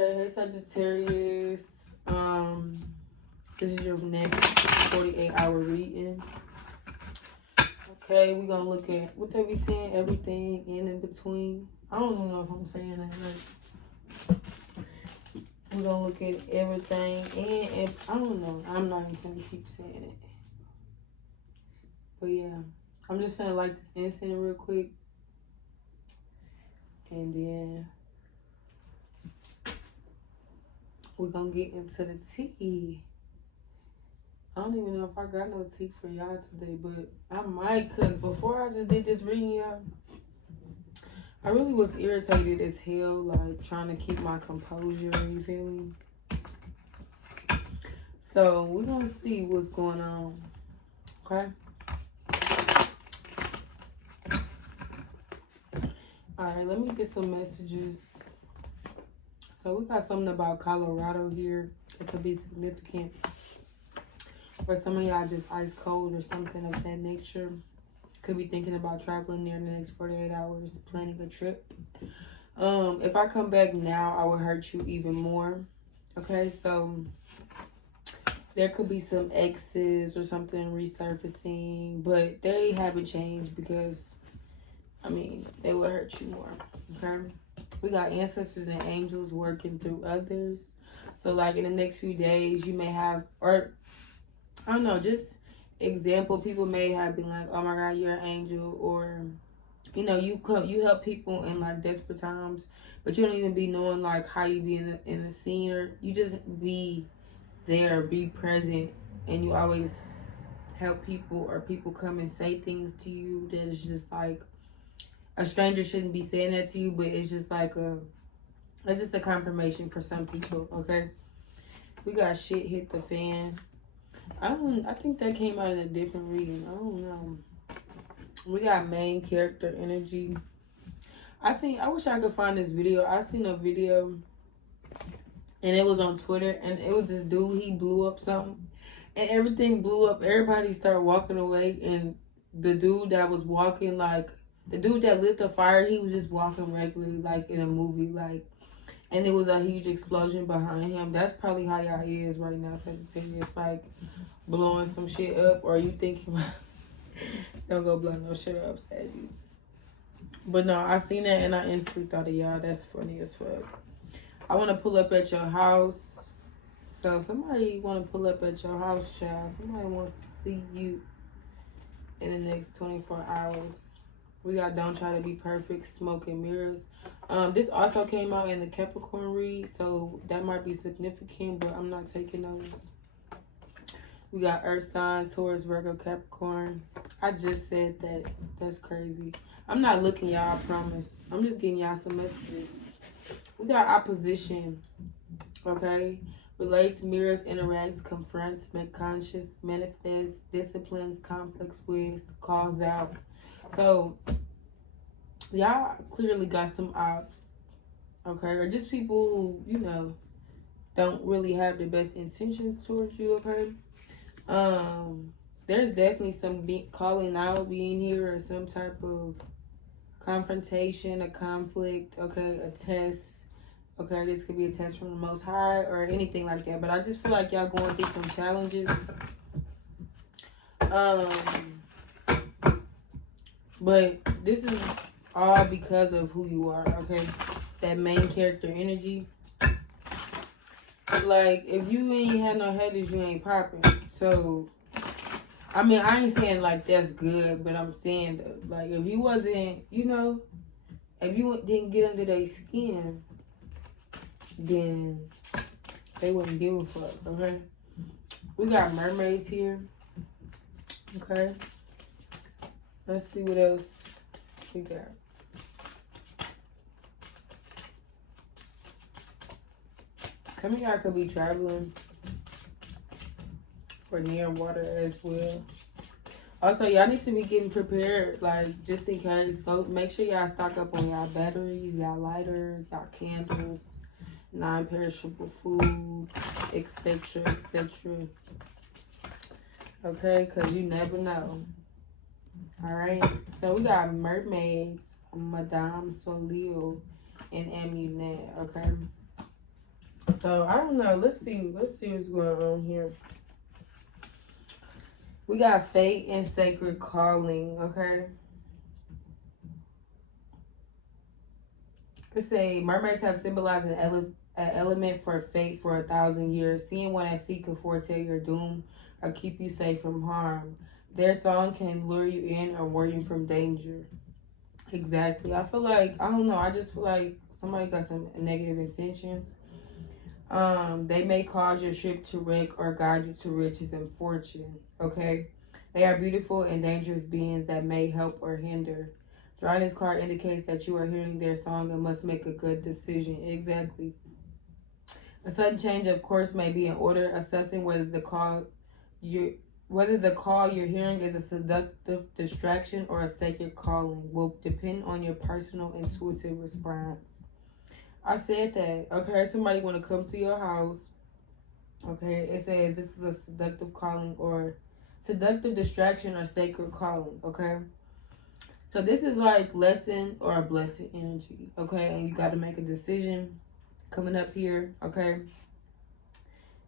Okay, hey Sagittarius. This is your next 48-hour reading. Okay, we're gonna look at what they be saying, everything in between. I don't even know if I'm saying that right. We're gonna look at everything and I don't know. I'm not even gonna keep saying it. But yeah, I'm just gonna light this incense real quick. And then we're gonna get into the tea. I don't even know if I got no tea for y'all today, but I might, cause before I just did this reading, y'all, I really was irritated as hell, like trying to keep my composure, you feel me? So we're gonna see what's going on, okay? Alright, let me get some messages. So we got something about Colorado here. It could be significant. Or some of y'all just ice cold or something of that nature. Could be thinking about traveling there in the next 48 hours, planning a trip. If I come back now, I will hurt you even more. Okay, so there could be some exes or something resurfacing, but they haven't changed because, I mean, they will hurt you more. Okay, we got ancestors and angels working through others. So like in the next few days, you may have, or I don't know, just example, people may have been like, oh my God, you're an angel, or you know, you help people in like desperate times, but you don't even be knowing like how you be in the scene, or you just be there, be present, and you always help people, or people come and say things to you that is just like a stranger shouldn't be saying that to you, but it's just like it's just a confirmation for some people. Okay, we got shit hit the fan. I think that came out in a different reading. I don't know. We got main character energy. I wish I could find this video. I seen a video and it was on Twitter, and it was this dude, he blew up something and everything blew up. Everybody started walking away, and the dude that was walking, like the dude that lit the fire, he was just walking regularly like in a movie, like, and it was a huge explosion behind him. That's probably how y'all is right now, Sagittarius, like blowing some shit up, or you thinking about don't go blow no shit up, Saggy. But no, I seen that and I instantly thought of y'all. That's funny as fuck. I want to pull up at your house. So somebody want to pull up at your house, child. Somebody wants to see you in the next 24 hours. We got Don't Try to Be Perfect, Smoke and Mirrors. This also came out in the Capricorn read, so that might be significant, but I'm not taking those. We got Earth sign, Taurus, Virgo, Capricorn. I just said that. That's crazy. I'm not looking, y'all, I promise. I'm just getting y'all some messages. We got opposition, okay? Relates, mirrors, interacts, confronts, make conscious, manifests, disciplines, conflicts with, calls out. So, y'all clearly got some ops, okay? Or just people who, you know, don't really have the best intentions towards you, okay? There's definitely some calling out being here, or some type of confrontation, a conflict, okay, a test, okay, this could be a test from the Most High or anything like that, but I just feel like y'all going through some challenges. But this is all because of who you are, okay? That main character energy. Like, if you ain't had no headers, you ain't popping. So, I mean, I ain't saying like that's good, but I'm saying though, like if you wasn't, you know, if you didn't get under their skin, then they wouldn't give a fuck, okay? We got mermaids here, okay? Let's see what else we got. Some of y'all could be traveling or near water as well. Also, y'all need to be getting prepared, like, just in case. Go make sure y'all stock up on y'all batteries, y'all lighters, y'all candles, non-perishable food, etc., etc. Okay, because you never know. Alright, so we got mermaids, Madame Solio, and Amunet, okay? So I don't know. Let's see what's going on here. We got fate and sacred calling, okay? It say mermaids have symbolized an element for fate for 1,000 years. Seeing one at sea can foretell your doom or keep you safe from harm. Their song can lure you in or warn you from danger. Exactly. I feel like, I don't know, I just feel like somebody got some negative intentions. They may cause your ship to wreck or guide you to riches and fortune, okay? They are beautiful and dangerous beings that may help or hinder. Drawing this card indicates that you are hearing their song and must make a good decision. Exactly. A sudden change of course may be in order. Assessing whether the call you're hearing is a seductive distraction or a sacred calling will depend on your personal intuitive response. I said that. Okay, somebody want to come to your house. Okay, it says this is a seductive calling or seductive distraction or sacred calling. Okay, so this is like lesson or a blessed energy. Okay, and you got to make a decision coming up here. Okay,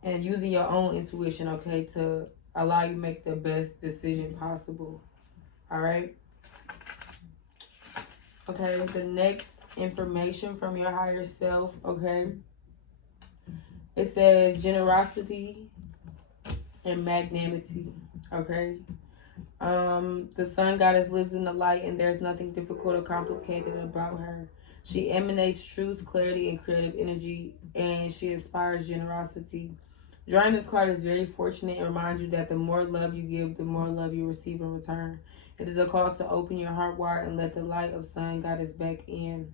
and using your own intuition. Okay, to allow you to make the best decision possible. All right. Okay, the next information from your higher self. Okay, it says generosity and magnanimity. Okay, the sun goddess lives in the light, and there's nothing difficult or complicated about her. She emanates truth, clarity, and creative energy, and she inspires generosity. Drawing this card is very fortunate and reminds you that the more love you give, the more love you receive in return. It is a call to open your heart wide and let the light of sun goddess back in.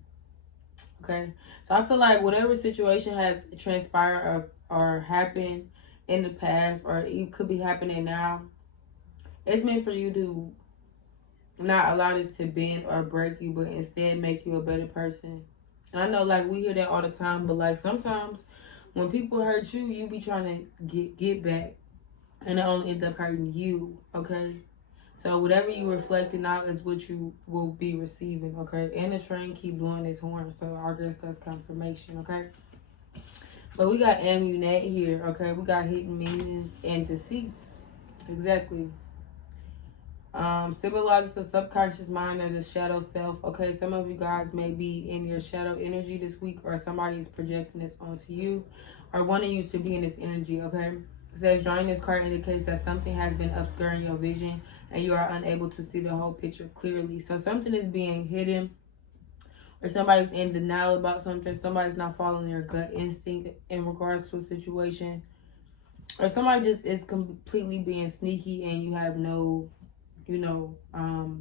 Okay, so I feel like whatever situation has transpired or happened in the past, or it could be happening now, it's meant for you to not allow this to bend or break you, but instead make you a better person. And I know, like, we hear that all the time, but like sometimes when people hurt you, you be trying to get back, and it only end up hurting you. Okay, so whatever you reflecting out is what you will be receiving. Okay, and the train keep blowing its horn, so I guess that's confirmation. Okay, but we got amulet here. Okay, we got hidden meanings and deceit. Exactly. Symbolizes the subconscious mind or the shadow self. Okay, some of you guys may be in your shadow energy this week, or somebody is projecting this onto you or wanting you to be in this energy. Okay, it says drawing this card indicates that something has been obscuring your vision and you are unable to see the whole picture clearly. So something is being hidden, or somebody's in denial about something. Somebody's not following their gut instinct in regards to a situation, or somebody just is completely being sneaky and you have no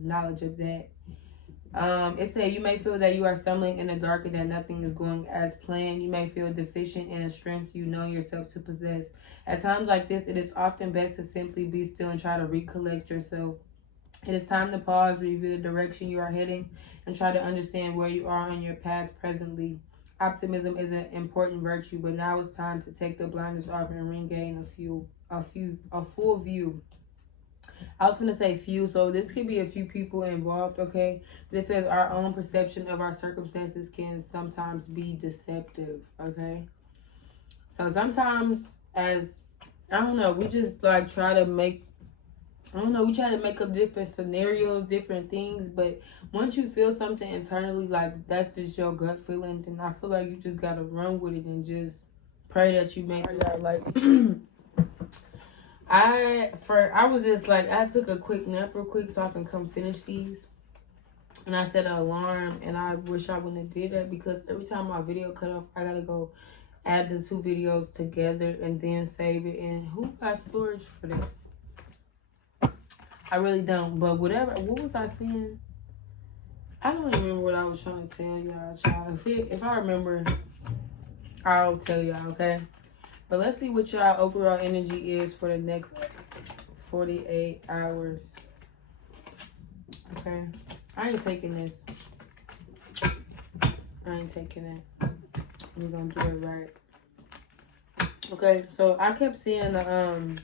knowledge of that. It said you may feel that you are stumbling in the dark and that nothing is going as planned. You may feel deficient in a strength you know yourself to possess. At times like this, it is often best to simply be still and try to recollect yourself. It is time to pause, review the direction you are heading, and try to understand where you are on your path presently. Optimism is an important virtue, but now it's time to take the blinders off and regain a full view. I was going to say few, so this could be a few people involved, okay? But it says our own perception of our circumstances can sometimes be deceptive, okay? So sometimes we just like try to make up different scenarios, different things, but once you feel something internally, like that's just your gut feeling, then I feel like you just got to run with it and just pray that you make it out, like... I was just like, I took a quick nap real quick so I can come finish these. And I set an alarm, and I wish I wouldn't have did that, because every time my video cut off, I gotta go add the two videos together and then save it. And who got storage for that? I really don't. But whatever, what was I saying? I don't even remember what I was trying to tell y'all, child. If I remember, I'll tell y'all, okay? But let's see what y'all overall energy is for the next 48 hours. Okay. I ain't taking this. I ain't taking it. We're gonna do it right. Okay, so I kept seeing the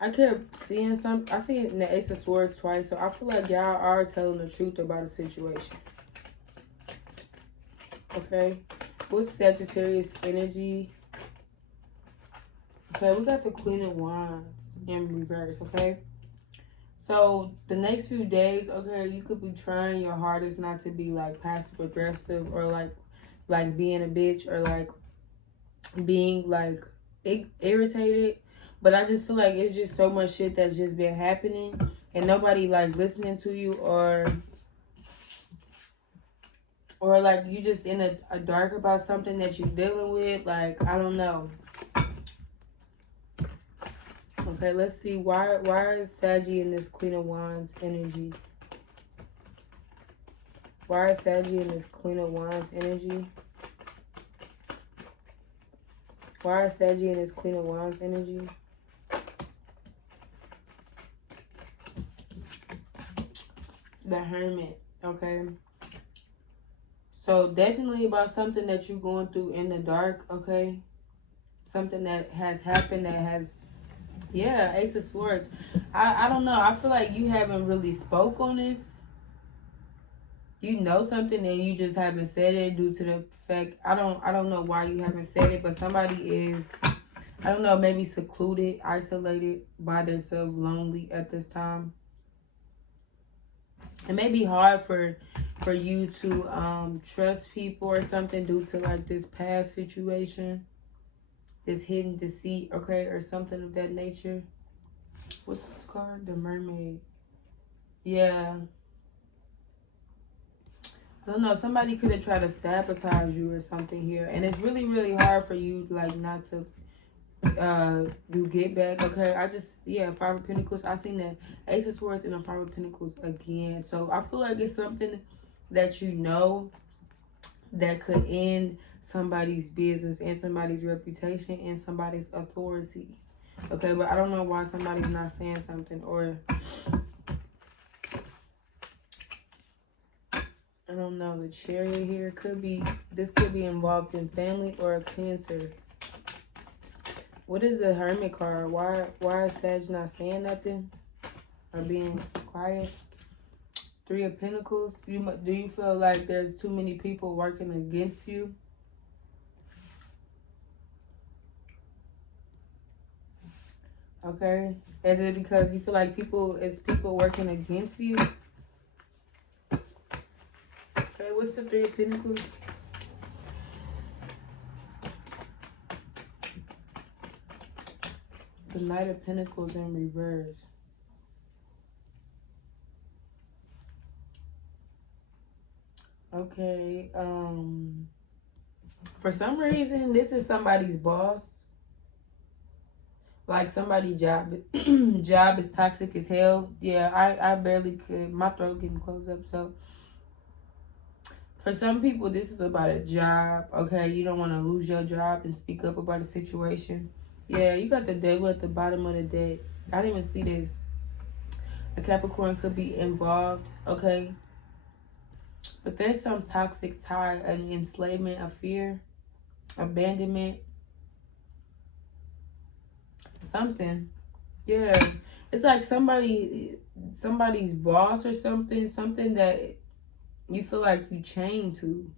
I seen the Ace of Swords twice, so I feel like y'all are telling the truth about a situation. Okay. What's Sagittarius energy? Okay, we got the Queen of Wands in reverse, okay? So, the next few days, okay, you could be trying your hardest not to be, like, passive-aggressive or, like being a bitch or, like, being, like, irritated. But I just feel like it's just so much shit that's just been happening and nobody, like, listening to you or like you just in a dark about something that you're dealing with. Like, I don't know. Okay, let's see. Why is Saggy in this Queen of Wands energy? Why is Saggy in this Queen of Wands energy? Why is Saggy in this Queen of Wands energy? The Hermit, okay? So definitely about something that you're going through in the dark, okay? Something that has happened that has, yeah, Ace of Swords. I don't know. I feel like you haven't really spoke on this. You know something and you just haven't said it due to the fact, I don't know why you haven't said it, but somebody is, I don't know, maybe secluded, isolated by themselves, lonely at this time. It may be hard for you to trust people or something due to like this past situation, this hidden deceit, okay, or something of that nature. What's this card? The Mermaid. Yeah. I don't know. Somebody could have tried to sabotage you or something here, and it's really, really hard for you, like, not to do get back. Okay, Five of Pentacles. I seen the Ace of Swords and the Five of Pentacles again. So I feel like it's something that you know that could end somebody's business and somebody's reputation and somebody's authority. Okay, but I don't know why somebody's not saying something, or I don't know. The Chariot here could be, this could be involved in family or a Cancer. What is the Hermit card? Why is Sag not saying nothing or being quiet? Three of Pentacles. Do you feel like there's too many people working against you? Okay. Is it because you feel like people working against you? Okay, what's the Three of Pentacles? The Knight of Pentacles in reverse. Okay, for some reason, this is somebody's boss. Like somebody's job is toxic as hell. Yeah, I barely could. My throat getting closed up. So for some people, this is about a job. Okay, you don't want to lose your job and speak up about a situation. Yeah, you got the devil at the bottom of the deck. I didn't even see this. A Capricorn could be involved. Okay, but there's some toxic tie, an enslavement, a fear, abandonment, something. Yeah, it's like somebody's boss or something that you feel like you chained to.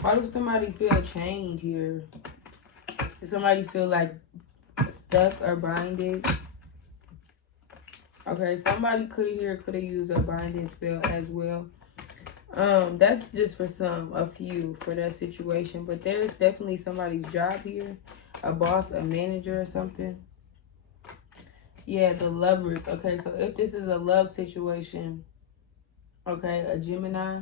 Why does somebody feel chained here? Does somebody feel like stuck or binded? Okay, somebody could have used a binding spell as well. That's just for a few for that situation, but there's definitely somebody's job here, a boss, a manager or something. Yeah, the Lovers. Okay, so if this is a love situation, okay, a Gemini.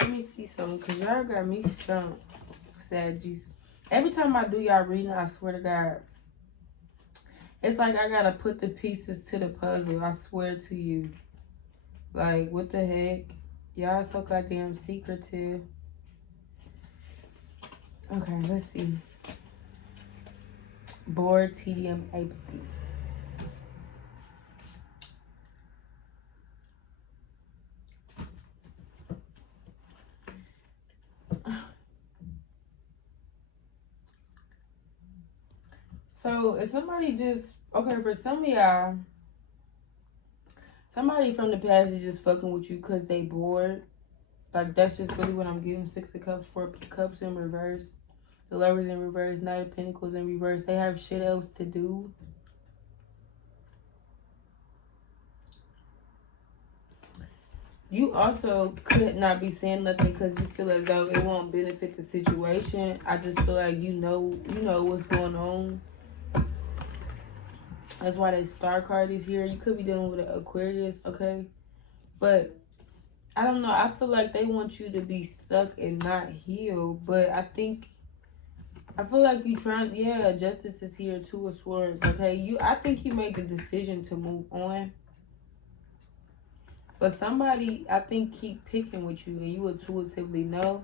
Let me see something, because y'all got me stumped, Saggies. Every time I do y'all reading, I swear to God, it's like I gotta put the pieces to the puzzle. I swear to you. Like, what the heck? Y'all so goddamn secretive. Okay, let's see. Bored, tedium, apathy. So, if somebody just, okay, for some of y'all, somebody from the past is just fucking with you because they bored. Like, that's just really what I'm getting. 6 of Cups, 4 of Cups in reverse. The Lovers in reverse, Knight of Pentacles in reverse. They have shit else to do. You also could not be saying nothing because you feel as though it won't benefit the situation. I just feel like you know what's going on. That's why that Star card is here. You could be dealing with an Aquarius, okay? But I don't know. I feel like they want you to be stuck and not heal. But I feel like you trying. Yeah, Justice is here. 2 of Swords, okay? I think you made the decision to move on. But somebody, I think, keep picking with you, and you intuitively know.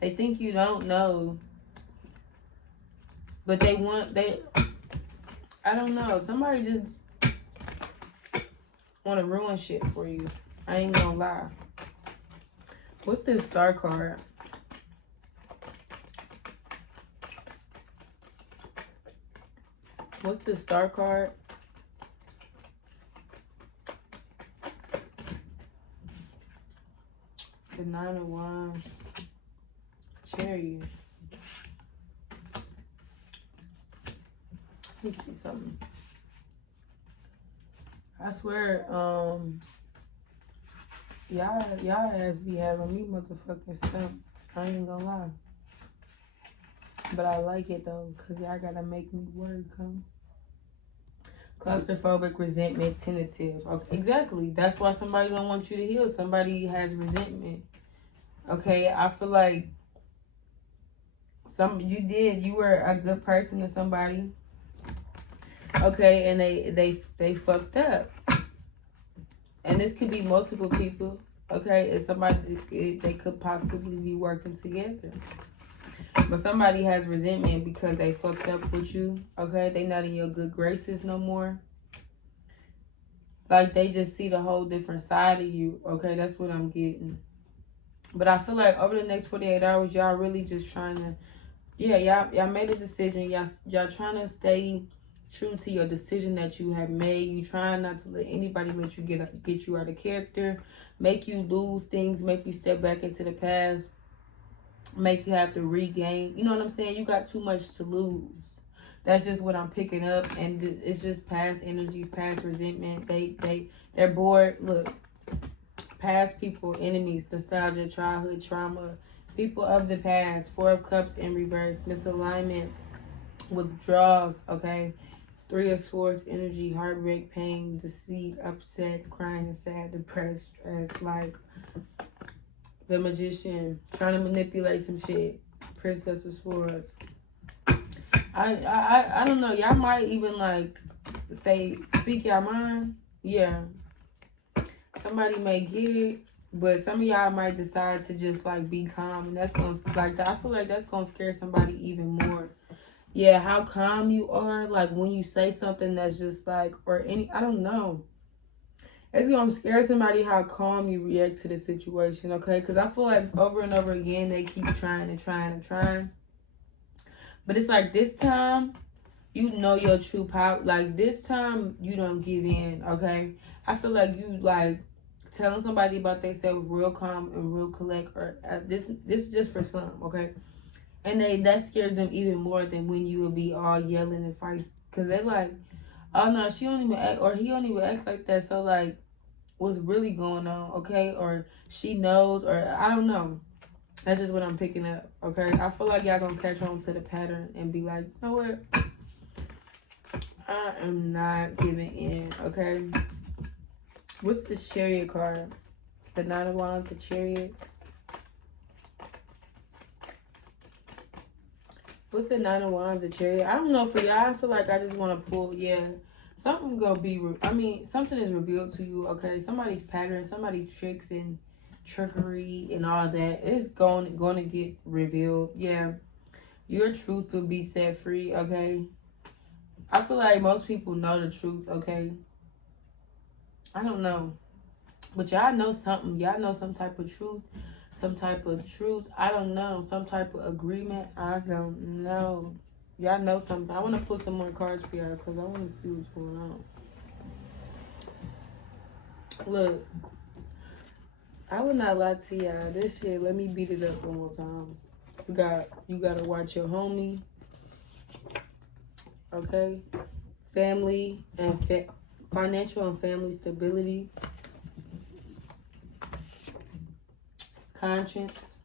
They think you don't know. But I don't know. Somebody just want to ruin shit for you. I ain't gonna lie. What's this Star card? What's this Star card? The 9 of Wands. Chariot. Let me see something. I swear, y'all ass be having me motherfucking stumped. I ain't gonna lie. But I like it though, cause y'all gotta make me work, come. Claustrophobic, resentment, tentative. Okay, exactly. That's why somebody don't want you to heal. Somebody has resentment. Okay, I feel like you were a good person to somebody. Okay, and they fucked up. And this could be multiple people. Okay, and they could possibly be working together. But somebody has resentment because they fucked up with you. Okay, they not in your good graces no more. Like they just see the whole different side of you. Okay, that's what I'm getting. But I feel like over the next 48 hours, y'all really just trying to, y'all made a decision. Y'all trying to stay true to your decision that you have made. You trying not to let anybody let you get you out of character, make you lose things, make you step back into the past, make you have to regain. You know what I'm saying? You got too much to lose. That's just what I'm picking up, and it's just past energies, past resentment. They're bored. Look. Past people, enemies, nostalgia, childhood trauma, people of the past, 4 of Cups in reverse, misalignment, withdrawals, okay? 3 of Swords, energy, heartbreak, pain, deceit, upset, crying, sad, depressed, stressed, like the Magician, trying to manipulate some shit, Princess of Swords. I don't know, y'all might even like say, speak your mind, yeah. Somebody may get it, but some of y'all might decide to just like be calm, and that's gonna I feel like that's gonna scare somebody even more. Yeah, how calm you are, like when you say something that's just like, or I don't know. It's gonna scare somebody how calm you react to the situation, okay? Because I feel like over and over again they keep trying and trying and trying, but it's like this time you know your true power. Like this time you don't give in, okay? I feel like you like telling somebody about themselves real calm and real collect, or this is just for some, okay? And that scares them even more than when you will be all yelling and fighting, because they're like, oh no, she don't even act, or he don't even act like that, so like what's really going on, okay? Or she knows, or I don't know. That's just what I'm picking up, okay? I feel like y'all gonna catch on to the pattern and be like, you know what, I am not giving in, okay? What's this Chariot card? The 9 of Wands, the Chariot. What's the 9 of Wands, the Chariot? I don't know for y'all. I feel like I just want to pull, something gonna be, something is revealed to you, okay? Somebody's pattern, somebody's tricks and trickery and all that. It's going to get revealed, yeah. Your truth will be set free, okay? I feel like most people know the truth, okay? I don't know. But y'all know something. Y'all know some type of truth. some type of truth. I don't know. Some type of agreement. I don't know. Y'all know something. I want to pull some more cards for y'all because I want to see what's going on. Look, I would not lie to y'all. This shit, let me beat it up one more time. You gotta watch your homie. Okay? Family and financial and family stability. Conscience.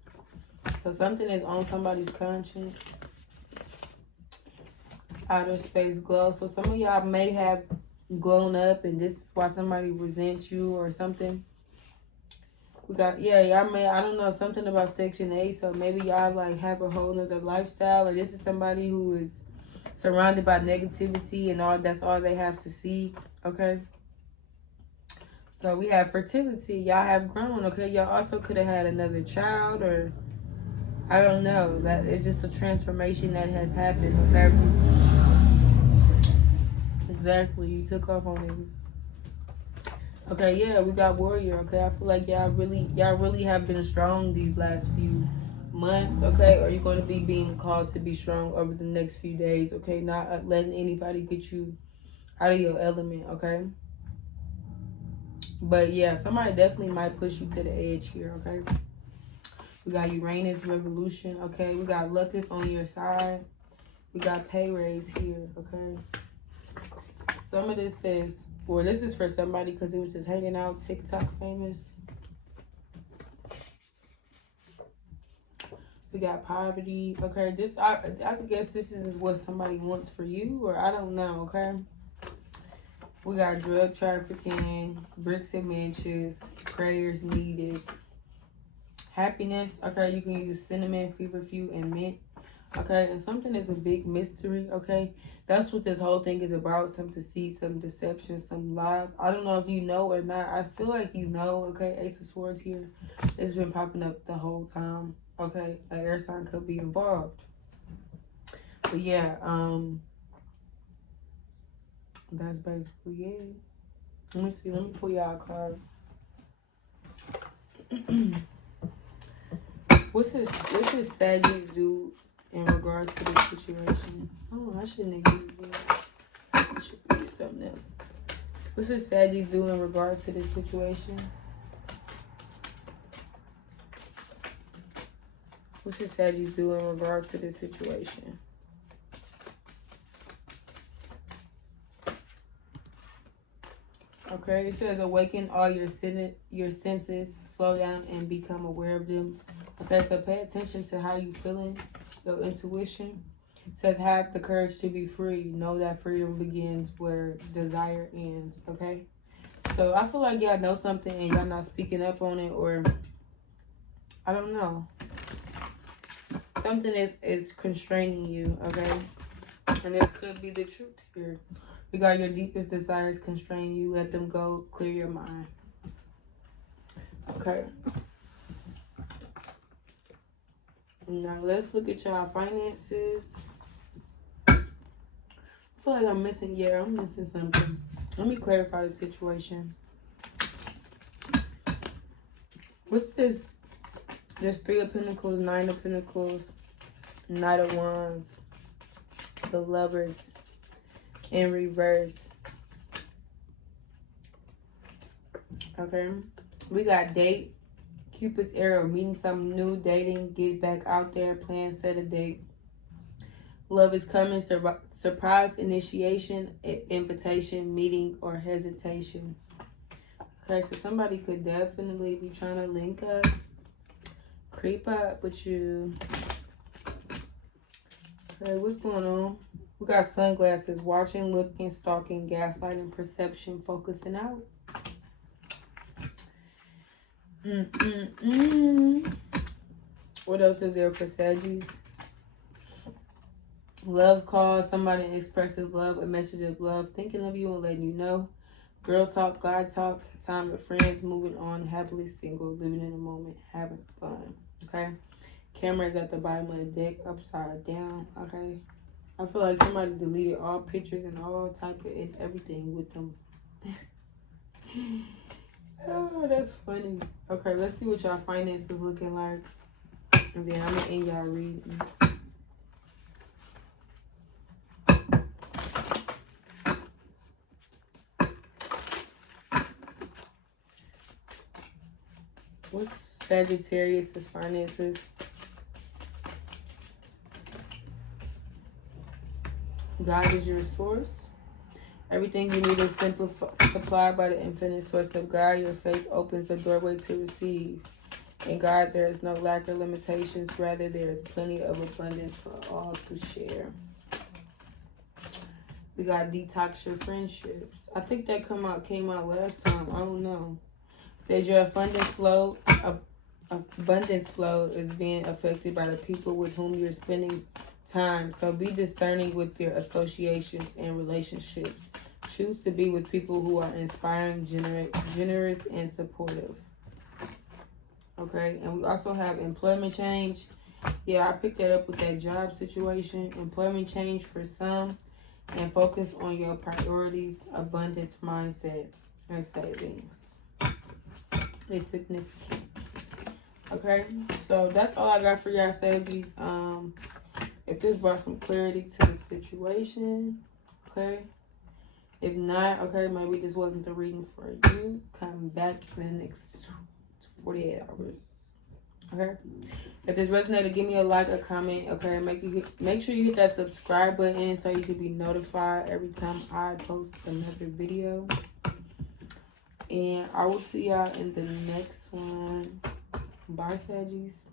So something is on somebody's conscience. Outer space glow. So some of y'all may have grown up and this is why somebody resents you or something. We got, yeah, y'all may, I don't know, something about Section 8. So maybe y'all like have a whole nother lifestyle, or this is somebody who is surrounded by negativity and all, that's all they have to see. Okay? So we have fertility. Y'all have grown. Okay? Y'all also could have had another child, or I don't know. That it's just a transformation that has happened. Okay? Exactly. You took off on niggas. Okay, yeah, we got warrior. Okay, I feel like y'all really have been strong these last few months. Okay, or you're going to be being called to be strong over the next few days. Okay, not letting anybody get you out of your element. Okay, but yeah, somebody definitely might push you to the edge here. Okay, we got Uranus revolution. Okay, we got luck is on your side. We got pay raise here. Okay, some of this says, well, this is for somebody because it was just hanging out, TikTok famous. We got poverty. Okay, this I guess this is what somebody wants for you, or I don't know. Okay, we got drug trafficking, bricks and mansions, prayers needed, happiness. Okay, you can use cinnamon, feverfew, and mint. Okay, and something is a big mystery. Okay, that's what this whole thing is about. Some deceit, some deception, some lies. I don't know if you know or not. I feel like you know. Okay, Ace of Swords here. It's been popping up the whole time. Okay, an air sign could be involved. But yeah, that's basically it. Let me see. Let me pull y'all a card. What's this Saggitarius do in regards to this situation? Oh, I shouldn't have used this. It should be something else. What's this Saggitarius do in regards to this situation? What's this Saggitarius do in regards to this situation? Okay, it says awaken all your senses, slow down and become aware of them. Okay, so pay attention to how you feeling, your intuition. It says have the courage to be free. Know that freedom begins where desire ends. Okay, so I feel like y'all know something and y'all not speaking up on it, or I don't know. Something is constraining you. Okay, and this could be the truth here. We got your deepest desires constrain you. Let them go. Clear your mind. Okay. Now let's look at y'all finances. I feel like I'm missing. Yeah, I'm missing something. Let me clarify the situation. What's this? There's 3 of Pentacles, 9 of Pentacles, Knight of Wands, the Lovers in reverse. Okay, we got date, Cupid's arrow, meeting something new, dating, get back out there, plan, set a date. Love is coming, surprise, initiation, invitation, meeting, or hesitation. Okay, so somebody could definitely be trying to link up, creep up with you. Okay, what's going on? We got sunglasses, watching, looking, stalking, gaslighting, perception, focusing out. What else is there for Sagittarius? Love call, somebody expresses love, a message of love, thinking of you and letting you know. Girl talk, God talk, time with friends, moving on, happily single, living in the moment, having fun. Okay? Cameras at the bottom of the deck, upside down. Okay? I feel like somebody deleted all pictures and all type of everything with them. Oh, that's funny. Okay, let's see what y'all finances looking like. And then I'm gonna end y'all reading. What's Sagittarius' finances? God is your source. Everything you need is supplied by the infinite source of God. Your faith opens the doorway to receive. In God, there is no lack or limitations. Rather, there is plenty of abundance for all to share. We got detox your friendships. I think that came out last time. I don't know. It says your abundance flow is being affected by the people with whom you're spending time. So be discerning with your associations and relationships. Choose to be with people who are inspiring, generous, and supportive. Okay, and we also have employment change. Yeah, I picked that up with that job situation. Employment change for some, and focus on your priorities, abundance mindset, and savings. It's significant. Okay, so that's all I got for y'all, Saggies. If this brought some clarity to the situation, okay. If not, okay, maybe this wasn't the reading for you. Come back in the next 48 hours. Okay. If this resonated, give me a like, a comment. Okay. Make sure you hit that subscribe button so you can be notified every time I post another video. And I will see y'all in the next one. Bye, Saggies.